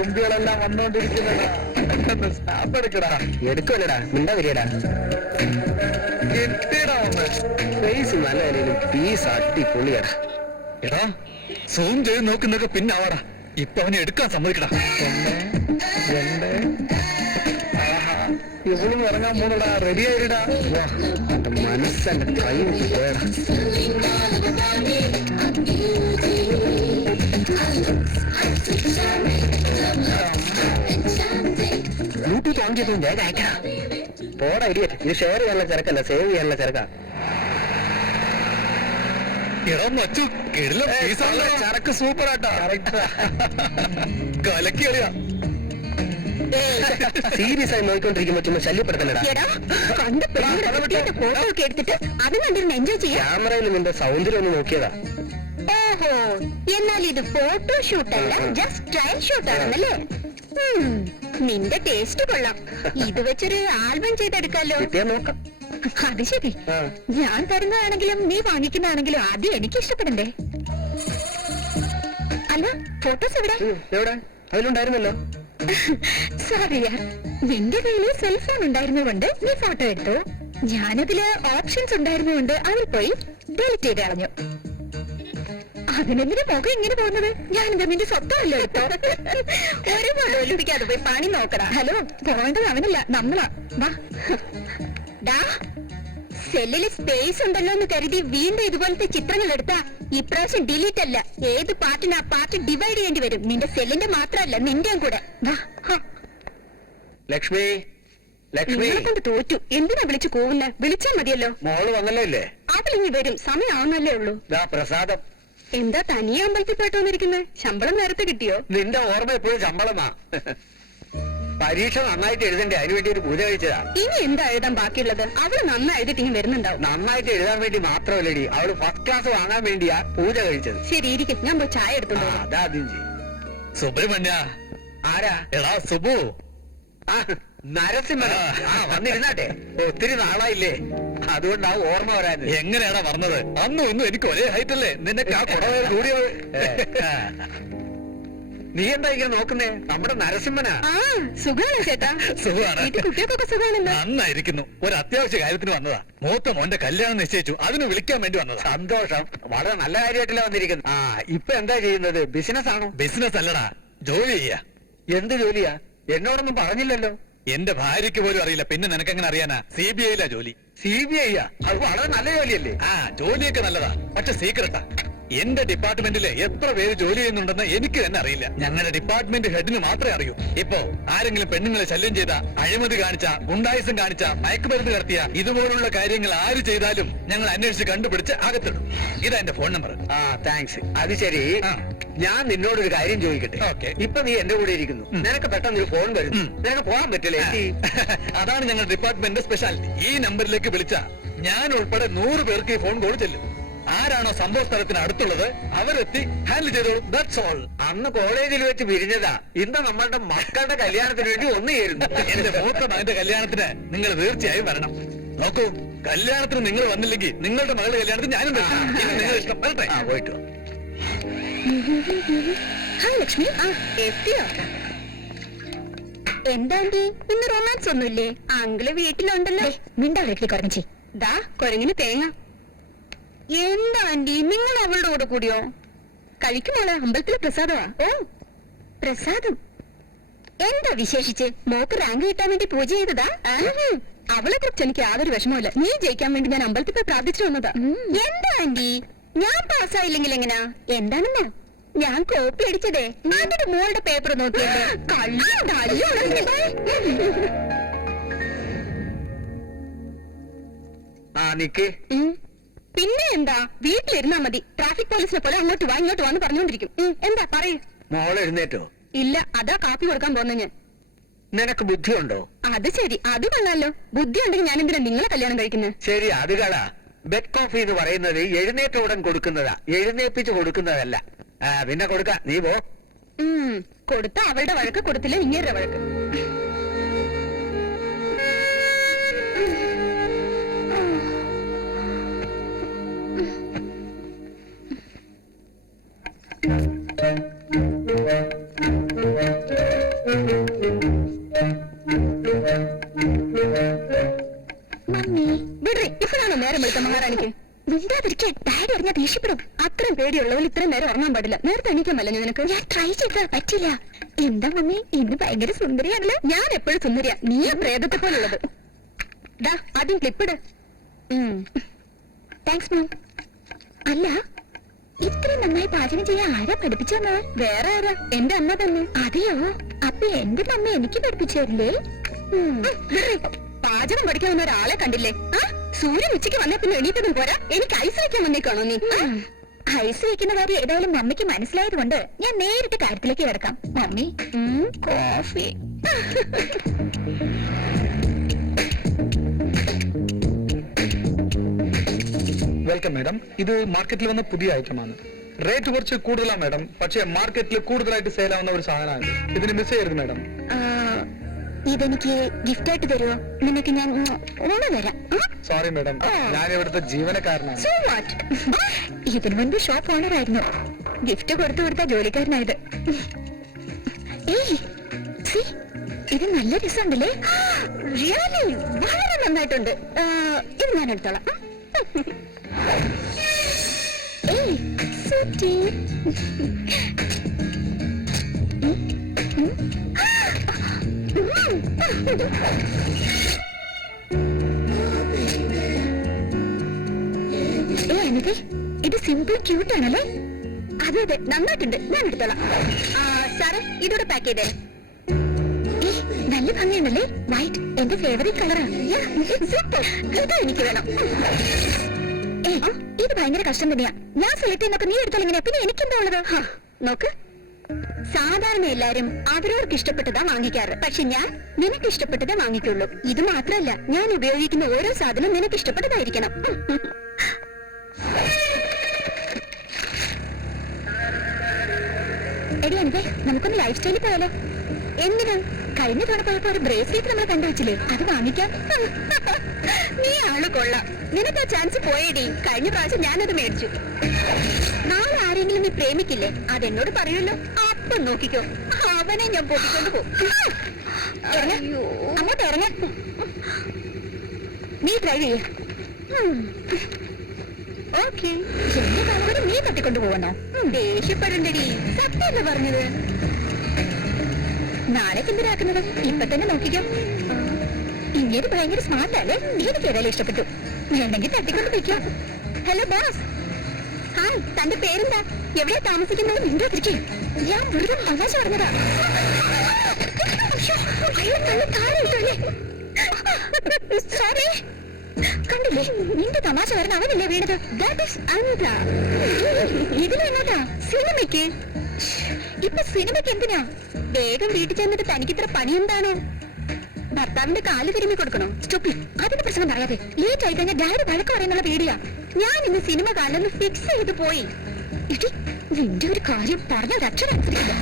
തുമ്പികളെല്ലാം വന്നോണ്ടിരിക്കുന്നടാ. Snap എടുക്കടാ. എടുക്കുമല്ലടാ, മിണ്ടാ വരികടാ. കിട്ടിയടാ ഒന്ന്. ഫേസ് നല്ല നിലയിലും പീസ് അടിപൊളിയടാ. എടാ സൂം ചെയ്ത് നോക്കുന്നൊക്കെ പിന്നെ ആവാടാ. ഇപ്പൊ അവനെ എടുക്കാൻ സമ്മതിക്കടാ. ഒന്ന് രണ്ട്. ആഹാ, ഇവളും ഇറങ്ങാൻ പോകണടാ. റെഡി ആയിടാ. എന്റെ മനസ്സെന്റെ കൈ വിട്ട് പോയടാ. ബ്ലൂടൂത്ത് ഓൺ ചെയ്തു വേഗം അയക്കടാ. പോടാ ഇടിയറ്റ്. ഇത് ഷെയർ ചെയ്യാനുള്ള ചരക്കല്ല, സേവ് ചെയ്യാനുള്ള ചരക്കാ. എടാ മച്ചു കിടിലം പീസാണല്ലോ. ചരക്ക് സൂപ്പർ ആട്ടോ. കലക്കി അറിയാ. സീരിയസ് ആയി നോക്കിക്കൊണ്ടിരിക്കുമ്പോ ചുമ്മാ ശല്യപ്പെടുത്തലടാ. ഫോട്ടോ ഒക്കെ എടുത്തിട്ട് അത് കണ്ടിരുന്ന് എൻജോയ് ചെയ്യാം. ക്യാമറയിൽ നിന്റെ സൗന്ദര്യം ഒന്ന് നോക്കിയതാ. ഓഹോ, എന്നാൽ ഇത് ഫോട്ടോ ഷൂട്ട് അല്ല, ജസ്റ്റ് ട്രയൽ ഷൂട്ട് ആണെന്നല്ലേ? നിന്റെ ടേസ്റ്റ് കൊള്ളാം. ഇത് വെച്ചൊരു ആൽബം ചെയ്തെടുക്കാലോ. കിട്ടിയാ നോക്കാം. അത് ശരി. ഞാൻ തരുന്നതാണെങ്കിലും നീ വാങ്ങിക്കുന്നതാണെങ്കിലും ആദ്യം എനിക്ക് ഇഷ്ടപ്പെടണ്ടേ? അല്ല, ഫോട്ടോസ് എവിടെ? എവിടെ? അതിലുണ്ടായിരുന്നല്ലോ. സോറിയാ, നിന്റെ കയ്യില് സെൽഫോൺ ഉണ്ടായിരുന്നുകൊണ്ട് നീ ഫോട്ടോ എടുത്തു. ഞാനതില് ഓപ്ഷൻസ് ഉണ്ടായിരുന്നുകൊണ്ട് അതിൽ പോയി ഡിലീറ്റ് ചെയ്ത് കളഞ്ഞു. അതിനെന്തിനാ മുഖം ഇങ്ങനെ പോകുന്നത്? ഞാനെന്താ നിന്റെ സ്വത്തമല്ലോ എടുത്തോ? ഒരു ഫോട്ടോ ഒലിപ്പിക്കാതെ പോയി പണി നോക്കടാ. ഹലോ, പോകേണ്ടത് അവനല്ല, നമ്മളാ. വാ ഡാ, സെല്ലില് സ്പേസ് ഉണ്ടല്ലോ എന്ന് കരുതി വീണ്ടും ഇതുപോലത്തെ ചിത്രങ്ങൾ എടുത്താ ഇപ്രാവശ്യം ഡിലീറ്റ് അല്ല, ഏത് പാർട്ടിന് ആ പാർട്ട് ഡിവൈഡ് ചെയ്യേണ്ടി വരും. നിന്റെ സെല്ലിന്റെ മാത്രമല്ല, നിന്റെയും കൂടെ. ലക്ഷ്മി, ലക്ഷ്മി കൊണ്ട് തോറ്റു. എന്തിനാ വിളിച്ചു കൂവുന്ന? വിളിച്ചാൽ മതിയല്ലോ. മോള് വന്നല്ലോ ഇല്ലേ? അവളിങ്ങി വരും, സമയമാവുന്നല്ലേ ഉള്ളൂ. പ്രസാദം. എന്താ തനിയെ അമ്പലത്തിൽ പോയിട്ട് വന്നിരിക്കുന്നത്? ശമ്പളം നേരത്തെ കിട്ടിയോ? നിന്റെ ഓർമ്മ എപ്പോഴും ശമ്പളമാ. പരീക്ഷ നന്നായിട്ട് എഴുതണ്ടേ, അതിനു വേണ്ടി ഒരു പൂജ കഴിച്ചതാ. ഇനി എന്താ എഴുതാൻ ബാക്കിയുള്ളത്? അവള് നന്നായി എഴുതിട്ട് ഇനി വരുന്നുണ്ടാവും. നന്നായിട്ട് എഴുതാൻ വേണ്ടി മാത്രമല്ലടി, അവള് ഫസ്റ്റ് ക്ലാസ് വാങ്ങാൻ വേണ്ടിയാ പൂജ കഴിച്ചത്. ശരി, ഇരിക്കും. ഞാൻ പോയി ചായ എടുത്തോണ്ട് വരാം. അതാദ്യം ചെയ്യും. സുബ്രഹ്മണ്യ. ആരാ? എടാ സുബു. നരസിംഹൻ. വന്നിരുന്നാട്ടെ. ഒത്തിരി നാളായില്ലേ, അതുകൊണ്ടാ ഓർമ്മ വരാൻ. എങ്ങനെയാടാ പറഞ്ഞത്? അന്നും ഇന്നും എനിക്ക് ഒരേ ഹൈറ്റ് അല്ലേ? നിന്നെ കൂടിയത്. നീ എന്താ ഇങ്ങനെ നോക്കുന്നേ? നമ്മുടെ നരസിംഹനാ. സുഖാണോ ചേട്ടാ? സുഖമാണ്. കുട്ടികൾക്കൊക്കെ സുഖാണല്ലോ. നന്നായിരിക്കുന്നു. ഒരു അത്യാവശ്യ കാര്യത്തിന് വന്നതാ. മൂത്ത മോന്റെ കല്യാണം നിശ്ചയിച്ചു, അതിന് വിളിക്കാൻ വേണ്ടി വന്നതാ. സന്തോഷം. വളരെ നല്ല കാര്യമായിട്ടല്ല വന്നിരിക്കുന്നത്. ഇപ്പൊ എന്താ ചെയ്യുന്നത്? ബിസിനസ് ആണോ? ബിസിനസ് അല്ലടാ, ജോലി ചെയ്യാ. എന്ത് ജോലിയാ? എന്നോടൊന്നും പറഞ്ഞില്ലല്ലോ. എന്റെ ഭാര്യയ്ക്ക് പോലും അറിയില്ല, പിന്നെ നിനക്കെങ്ങനെ അറിയാനാ? CBI ജോലി. CBI? അത് വളരെ നല്ല ജോലിയല്ലേ? ജോലിയൊക്കെ നല്ലതാ, പക്ഷെ സീക്രട്ടാ. എന്റെ ഡിപ്പാർട്ട്മെന്റില് എത്ര പേര് ജോലി ചെയ്യുന്നുണ്ടെന്ന് എനിക്ക് തന്നെ അറിയില്ല. ഞങ്ങളുടെ ഡിപ്പാർട്ട്മെന്റ് ഹെഡിന് മാത്രമേ അറിയൂ. ഇപ്പോ ആരെങ്കിലും പെണ്ണുങ്ങളെ ശല്യം ചെയ്ത, അഴിമതി കാണിച്ച, ഗുണ്ടായിസം കാണിച്ച, മയക്കുമരുന്ന് കടത്തിയ, ഇതുപോലുള്ള കാര്യങ്ങൾ ആര് ചെയ്താലും ഞങ്ങൾ അന്വേഷിച്ച് കണ്ടുപിടിച്ച് അകത്തിടും. ഇതാ എന്റെ ഫോൺ നമ്പർ. താങ്ക്സ്. അത് ശരി, ഞാൻ നിന്നോടൊരു കാര്യം ചോദിക്കട്ടെ? ഇപ്പൊ നീ എന്റെ കൂടെ ഇരിക്കുന്നു, നിനക്ക് പെട്ടെന്ന് ഒരു ഫോൺ വരുന്നു, നിനക്ക് പോകാൻ പറ്റില്ലേ? അതാണ് ഞങ്ങളുടെ ഡിപ്പാർട്ട്മെന്റ് സ്പെഷ്യാലിറ്റി. ഈ നമ്പറിലേക്ക് വിളിച്ച ഞാൻ ഉൾപ്പെടെ 100 പേർക്ക് ഈ ഫോൺ കോൾ ചെല്ലും. ആരാണോ സംഭവ സ്ഥലത്തിന് അടുത്തുള്ളത് അവരെത്തി ഹാൻഡിൽ ചെയ്തോളൂ. That's all. അന്ന് കോളേജിൽ വെച്ച് പിരിഞ്ഞതാ, ഇന്ന് നമ്മളുടെ മക്കളുടെ കല്യാണത്തിന് വേണ്ടി ഒന്ന് ചേരുന്നു. എന്റെ മൂത്ത മകന്റെ കല്യാണത്തിന് നിങ്ങൾ തീർച്ചയായും വരണം. നോക്കൂ, കല്യാണത്തിന് നിങ്ങൾ വന്നില്ലെങ്കിൽ നിങ്ങളുടെ മകളുടെ കല്യാണത്തിന് ഞാനും വരും. നിങ്ങൾ ഇഷ്ടം. വരട്ടെ. പോയിട്ട് ഹായ് ലക്ഷ്മി. എത്തിയോ? എന്താണ്ടി ഇന്ന് റൊമാൻസ് ഒന്നുമില്ലേ? അങ്കിള് വീട്ടിലുണ്ടല്ലോ. മിണ്ടാ വീട്ടിൽ കുറഞ്ഞി. ദാ കൊരങ്ങിന് തേങ്ങ. എന്താ ആന്റി, നിങ്ങൾ അവളുടെ കൂടെ കൂടിയോ? കഴിക്കുമോളെ, അമ്പലത്തിലെ പ്രസാദമാ. ഓ, പ്രസാദം. എന്താ വിശേഷിച്ച്? മോക്ക് റാങ്ക് കിട്ടാൻ വേണ്ടി പൂജ ചെയ്തതാ? അവളെ കുറിച്ച് എനിക്ക് യാതൊരു വിഷമമില്ല. നീ ജയിക്കാൻ വേണ്ടി ഞാൻ അമ്പലത്തിൽ പോയി പ്രാർത്ഥിച്ചു വന്നതാ. എന്താ ആന്റി, ഞാൻ പാസ്സായില്ലെങ്കിൽ എങ്ങനാ? എന്താണെന്നോ, ഞാൻ കോപ്പി അടിച്ചതേ. അതിന്റെ മോളുടെ പേപ്പർ നോക്കിയല്ലേ? നിക്ക്. പിന്നെ എന്താ, വീട്ടിലിരുന്നാ മതി. ട്രാഫിക് പോലീസിനെ പോലെ അങ്ങോട്ട് വാ ഇങ്ങോട്ട് വാന്ന് പറഞ്ഞോണ്ടിരിക്കും. എന്താ പറയൂ. മോള് എഴുന്നേറ്റോ? ഇല്ല, അതാ കാപ്പി കൊടുക്കാൻ പോന്ന ഞാൻ. നിനക്ക് ബുദ്ധിയുണ്ടോ? അത് ശരി, അത് കൊള്ളാലോ. ബുദ്ധി ഉണ്ടെങ്കിൽ ഞാൻ എന്തിനാ നിങ്ങളെ കല്യാണം കഴിക്കുന്നത്? ശരി, അത് കളാ. ബെഡ് കോഫി എന്ന് പറയുന്നത് എഴുന്നേറ്റ ഉടൻ കൊടുക്കുന്നതാ, എഴുന്നേപ്പിച്ച് കൊടുക്കുന്നതല്ല. പിന്നെ കൊടുക്ക, നീ പോ. കൊടുത്ത അവളുടെ വഴക്ക്, കൊടുത്തില്ല ഇങ്ങേരുടെ വഴക്ക്. മിണ്ടാതിരിക്കാൻ ഡാഡി അറിഞ്ഞാൽ ദേഷ്യപ്പെടും. അത്രയും പേടിയുള്ളവർ ഇത്രയും നേരം ഉറങ്ങാൻ പാടില്ല. നേരത്തെ എണീക്കാൻ പറ്റില്ല നിനക്ക്. ഞാൻ ട്രൈ ചെയ്താ പറ്റില്ല. എന്താ മമ്മി ഇന്ന് ഭയങ്കര സുന്ദരിയാണല്ലോ. ഞാൻ എപ്പോഴും സുന്ദരിയാ, നീയാ പ്രേതത്തെ പോലുള്ളത്. ദാ ആദ്യം ക്ലിപ്പിട്. Thanks ma'am. അല്ല, ഇത്രയും നന്നായി പാചകം ചെയ്യാൻ ആരാ പഠിപ്പിച്ചെന്ന്? വേറെ ആരാ? എന്റെ അമ്മ തന്നെ. അതെയോ? അപ്പൊ എന്റെ അമ്മ എനിക്ക് പഠിപ്പിച്ചു തരില്ലേ? പാചകം പഠിക്കാവുന്ന ഒരാളെ കണ്ടില്ലേ? സൂര്യൻ ഉച്ചയ്ക്ക് വന്ന പിന്നെ എണീറ്റതും പോരാ, എനിക്ക് ഐസ് വയ്ക്കാൻ വന്നേക്കാണോ നീ? ഐസ് വയ്ക്കുന്ന കാര്യം ഏതായാലും മമ്മിക്ക് മനസ്സിലായത് കൊണ്ട് ഞാൻ നേരിട്ട് കാര്യത്തിലേക്ക് കിടക്കാം. Mummy coffee. Welcome madam. ഇത് മാർക്കറ്റിൽ വന്ന പുതിയ ഐറ്റമാണ്. റേറ്റ് കുറച്ച് കൂടുതലാണ് മാഡം, പക്ഷേ മാർക്കറ്റിൽ കൂടുതലായിട്ട് സെയിൽ ആവുന്ന ഒരു സാധനമാണ്. ഇതിന് മിസ് ചെയ്യരുത് മാഡം. ഇതെനിക്ക് ഗിഫ്റ്റ് ആയിട്ട് തരുമോ? നിനക്ക് ഞാൻ ഒന്ന് തരാം. സോറി മാഡം, ഞാൻ ഇവിടുത്തെ ജീവനക്കാരനാണ്. ഇതിനു മുൻപ് ഷോപ്പ് ഓണർ ആയിരുന്നു. ഗിഫ്റ്റ് കൊടുത്ത ജോലിക്കാരനായത്. ഏയ് see, ഇത് നല്ല രസമുണ്ടല്ലേ? റിയലി വളരെ നന്നായിട്ടുണ്ട്. ഇത് ഞാൻ എടുത്തോളാം. ഏയ് സുറ്റി. ഇത് സിമ്പിൾ ക്യൂട്ട് ആണല്ലേ? അതെ അതെ നന്നായിട്ടുണ്ട്, ഞാൻ എടുത്തോളാം. സാറേ ഇതോടെ പാക്ക് ചെയ്തേ. നല്ല ഭംഗിയുണ്ടല്ലേ? വൈറ്റ് എന്റെ ഫേവറേറ്റ് കളറാ. ഇതാ എനിക്ക് വേണം. ഇത് ഭയങ്കര കഷ്ടം തന്നെയാ. ഞാൻ സെലക്ട് ചെയ്യുന്നൊക്കെ നീ എടുത്താൽ എങ്ങനെയാ? പിന്നെ എനിക്കെന്താ ഉള്ളത്? നോക്ക്, സാധാരണ എല്ലാരും അവരവർക്ക് ഇഷ്ടപ്പെട്ടതാ വാങ്ങിക്കാറ്. പക്ഷെ ഞാൻ നിനക്ക് ഇഷ്ടപ്പെട്ടതേ വാങ്ങിക്കുള്ളൂ. ഇത് മാത്രല്ല, ഞാൻ ഉപയോഗിക്കുന്ന ഓരോ സാധനം നിനക്ക് ഇഷ്ടപ്പെട്ടതായിരിക്കണം. എടി അനിതേ, നമുക്കൊന്ന് ലൈഫ് സ്റ്റൈലിൽ പോയാലോ? എന്തിനാ? കഴിഞ്ഞ തവണ പോയപ്പോ ഒരു ബ്രേസ്ലെറ്റ് നമ്മൾ കണ്ടുവച്ചില്ലേ, അത് വാങ്ങിക്കാം. നീ ആള് കൊള്ളാം. നിനക്ക് ആ ചാൻസ് പോയേടി. കഴിഞ്ഞ പ്രാവശ്യം ഞാനത് മേടിച്ചു. നാളെ ആരെങ്കിലും നീ പ്രേമിക്കില്ലേ, അതെന്നോട് പറയുമല്ലോ. അപ്പം നോക്കിക്കോ, അവനെ ഞാൻ പൊട്ടിക്കൊണ്ട് പോകും. അങ്ങോട്ട് ഇറങ്ങാൻ. നീ ഡ്രൈവ് ചെയ്യ. ഓക്കെ. എന്റെ കാലവരെ നീ തട്ടിക്കൊണ്ടു പോകണോ? ദേഷ്യപ്പെടണ്ടടി, സത്യമല്ല പറഞ്ഞത്. നാളേക്ക് എന്തിനാക്കുന്നത്? ഇപ്പൊ തന്നെ നോക്കിക്കോ. ഇങ്ങനെ ഭയങ്കര സ്മാർട്ട് അല്ലേ? എനിക്ക് ഏതായാലും ഇഷ്ടപ്പെട്ടു. വേണമെങ്കിൽ തട്ടിക്കൊണ്ട് പോയിക്കാം. Hello boss. ഹായ്, തന്റെ പേരെന്താ? എവിടെയാ താമസിക്കുന്നത്? മിണ്ടാതിരിക്കേ. ഞാൻ വെറുതെ തമാശ പറഞ്ഞതാ. സോറി. കണ്ടില്ലേ, നിന്റെ തമാശ കാരണം അവനല്ലേ വീണത്? ഇതിലെങ്ങോട്ടാ? സിനിമയ്ക്ക്. ഇപ്പൊ സിനിമയ്ക്ക് എന്തിനാ? വേഗം വീട്ടിൽ ചെന്നിട്ട് തനിക്ക് ഇത്ര പണി എന്താണ്? ഭർത്താവിന്റെ കാല് തിരുമ്മി കൊടുക്കണോ? സ്റ്റോപ്പി. അതിന്റെ പ്രശ്നം പറയാതെ ലേറ്റ് ആയി കഴിഞ്ഞാൽ ഡാഡി വഴക്ക് പറയുന്നുള്ള പേടിയാ. ഞാൻ ഇന്ന് സിനിമ കാണുന്ന ഫിക്സ് ചെയ്ത് പോയി. ഇടി, നിന്റെ ഒരു കാര്യം പറഞ്ഞ ഒരക്ഷരം അനുസരിക്കില്ല.